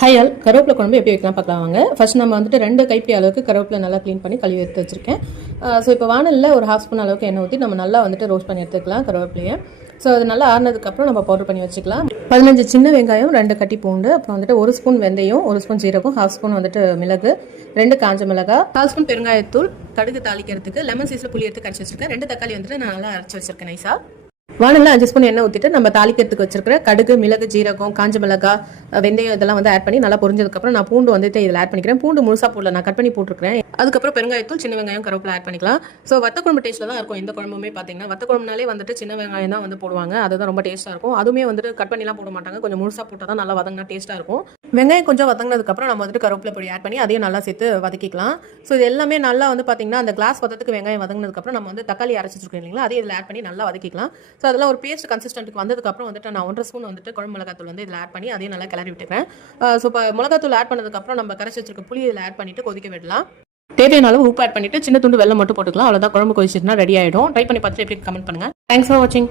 High all கருவேப்பிலை குழம்பு எப்படி வைக்கலாம் பார்க்கலாம் வாங்க. ஃபர்ஸ்ட் நம்ம வந்துட்டு ரெண்டு கைப்பிடி அளவுக்கு கருவேப்பிலை நல்லா க்ளீன் பண்ணி கழுவி எடுத்து வச்சிருக்கேன். ஸோ இப்போ வானலில் ஒரு ஹாஃப் ஸ்பூன் அளவுக்கு எண்ணெய் ஊற்றி நம்ம நல்லா வந்துட்டு ரோஸ்ட் பண்ணி எடுத்துக்கலாம் கருவேப்பிலையை. ஸோ அது நல்லா ஆறுனதுக்கப்புறம் நம்ம பவுடர் பண்ணி வச்சுக்கலாம். பதினஞ்சு சின்ன வெங்காயம் ரெண்டு கட்டி பூண்டு அப்புறம் வந்துட்டு ஒரு ஸ்பூன் வெந்தயம் ஒரு ஸ்பூன் ஜீரகம் ஹாஃப் ஸ்பூன் வந்துட்டு மிளகு ரெண்டு காஞ்ச மிளகா கால் ஸ்பூன் பெருங்காயத்தூள் கடுகு தாளிக்கிறதுக்கு லெமன் சீஸில் புளி எடுத்து கரைச்சி வச்சிருக்கேன். ரெண்டு தக்காளி வந்துட்டு நான் நல்லா அரைச்சி வச்சிருக்கேன் நைஸாக வானல்ல அஞ்சு ஸ்பூன் எண்ணெய் ஊற்றிட்டு நம்ம தாளிக்கிறதுக்கு வச்சிருக்கிற கடுகு மிளகு ஜீரகம் காஞ்ச மிளகா வெந்தயம் இதெல்லாம் வந்து ஆட் பண்ணி நல்லா பொரிஞ்சதுக்கப்புறம் நான் பூண்டு வந்துட்டு இதில் ஆட் பண்ணிக்கிறேன். பூண்டு முழுசாக போடல நான் கட் பண்ணி போட்டுருக்கேன் அதுக்கப்புறம் பெருங்காயத்தூள் சின்ன வெங்காயம் கருவேப்பில் ஆட் பண்ணிக்கலாம். ஸோ வத்த குழம்பு டேஸ்ட்டில் தான் இருக்கும் இந்த குழம்புமே பார்த்தீங்கன்னா வத்த குழம்புனாலே வந்துட்டு சின்ன வெங்காயம் தான் வந்து போடுவாங்க. அதுதான் ரொம்ப டேஸ்ட்டாக இருக்கும். அதுவுமே வந்துட்டு கட் பண்ணிலாம் போட மாட்டாங்க. கொஞ்சம் முழுசா போட்டால் தான் நல்லா வதங்கினா டேஸ்ட்டாக இருக்கும். வெங்காயம் கொஞ்சம் வதங்கினதுக்கப்புறம் நம்ம வந்துட்டு கருவேப்பிலை பொடி ஆட் பண்ணி அதையும் நல்லா சேர்த்து வதக்கிக்கலாம். ஸோ இது எல்லாமே நல்லா வந்து பார்த்தீங்கன்னா அந்த கிளாஸ் வதத்துக்கு வெங்காயம் வதங்கினதுக்கப்புறம் நம்ம வந்து தக்காளி அரைச்சி இல்லைங்களா? அதையும் இதில் ஆட் பண்ணி நல்லா வதக்கிக்கலாம். ஸோ அதெல்லாம் ஒரு பேஸ்ட் கன்சிஸ்டன்ட்டுக்கு வந்ததுக்கப்புறம் வந்துட்டு நான் ஒன்றரை ஸ்பூன் வந்துட்டு குழம்பு மிளகாத்தூள் வந்து இதில் ஆட் பண்ணி அதையும் நல்லா கிளறி விட்டுக்கிறேன். ஸோ இப்போ மிளகாத்தூள் ஆட் பண்ணதுக்கப்புறம் நம்ம கரைச்சி வச்சிருக்க புளி இதில் ஆட் பண்ணிட்டு கொதிக்க விடலாம். தேவையான அளவு உப்பு ஆட் பண்ணிட்டு சின்ன துண்டு வெள்ளம் மட்டும் போட்டுக்கலாம். அவ்வளோதான் குழம்பு கொதிச்சிட்டுனா ரெடி ஆகிடும் ட்ரை பண்ணி பார்த்துட்டு எப்படி கமெண்ட் பண்ணுங்க. தேங்க்ஸ் ஃபார் வாட்சிங்